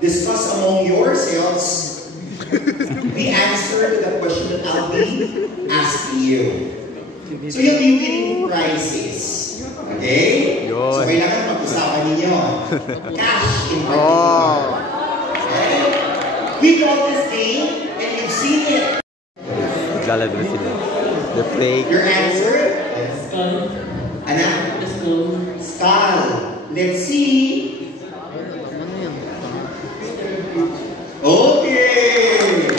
discuss among yourselves the answer to the question that I'll be asking you. So you'll be winning prizes. Okay? So kailangan pag-usapan ninyo. Cash in particular. Okay? We call this game, and you've seen it. Naglalaro sila. The play. Your answer? Anak? Skull. Let's see. Okay.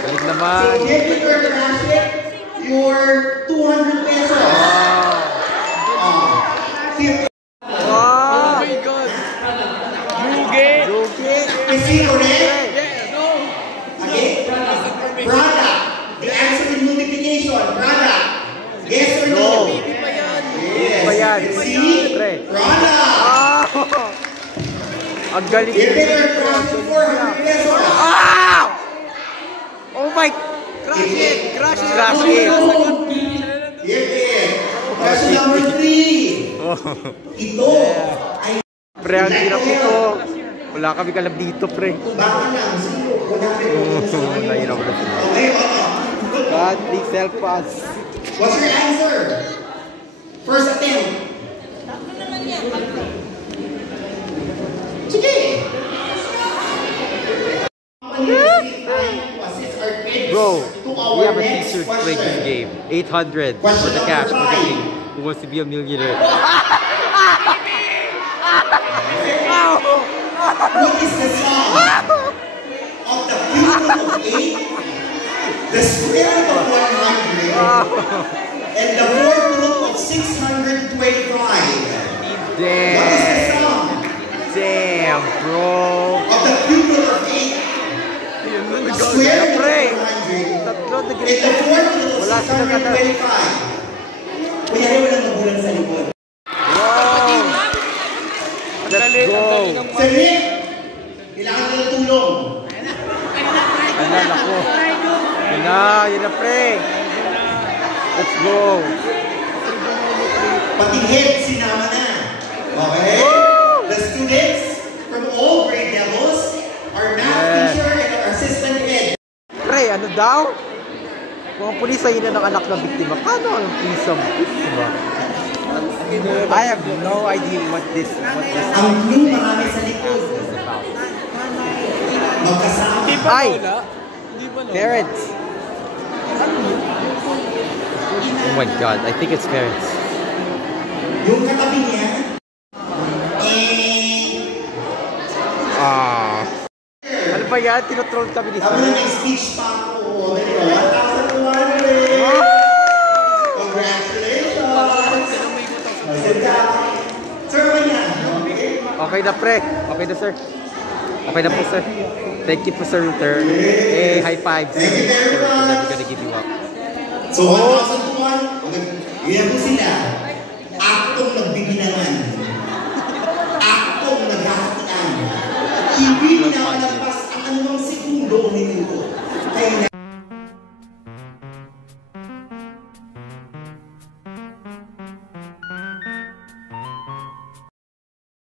Balik naman. So get with your traffic, your 200 pesos. Oh my God. Yugi. Is he correct? Okay. Product. The answer is multiplication. Product. Yes or no? Yes. See? Product. Ang galing. Give it your traffic 400 pesos. Oh my. Crash it. Give it. Question number 3. Ito ay... Pre, ang hirap ito. Wala kami kalab dito, pre. Baka lang. Sino? Wala kami. Nahirap na sila. Okay, God, please help us. What's your answer? First attempt. Sige. Bro, we have a t-shirt playing this game. 800 for the cash for the game. Who wants to be a millionaire? What is the sum of the cube of 8, the square root of 100, and the fourth root of 625? Damn. What is the sum? Damn, bro. Of the cube root of 8, the square root of 100, and the fourth root of 625? Kunyari walang magulang sa likod. Let's go. Salit! Kailangan ko ng tulong. Ayan ako. Yun na pre. Let's go. Pati head sinama na. Okay? The students from all grade levels, our math teacher and our assistant head. Pre, ano daw? Kung ang pulis ay ina ng anak ng biktima, paano ang pulis ang biktima? I have no idea what this Ang blue marami sa likod. Magkasama. Ay! Parents! Oh my God, I think it's parents. Yung katabi niya, ano ba yan? Tinotroll kami ni sabi na may speech pa ako. 1,200! Congratulations! Sir, okay na pre. Okay na sir. Okay na po sir. Thank you po sir Luther. Hey, high five. Thank you very much. We're never gonna give you up. So 1,000 to 1. Yan po sila. Aktong nagbibinangan.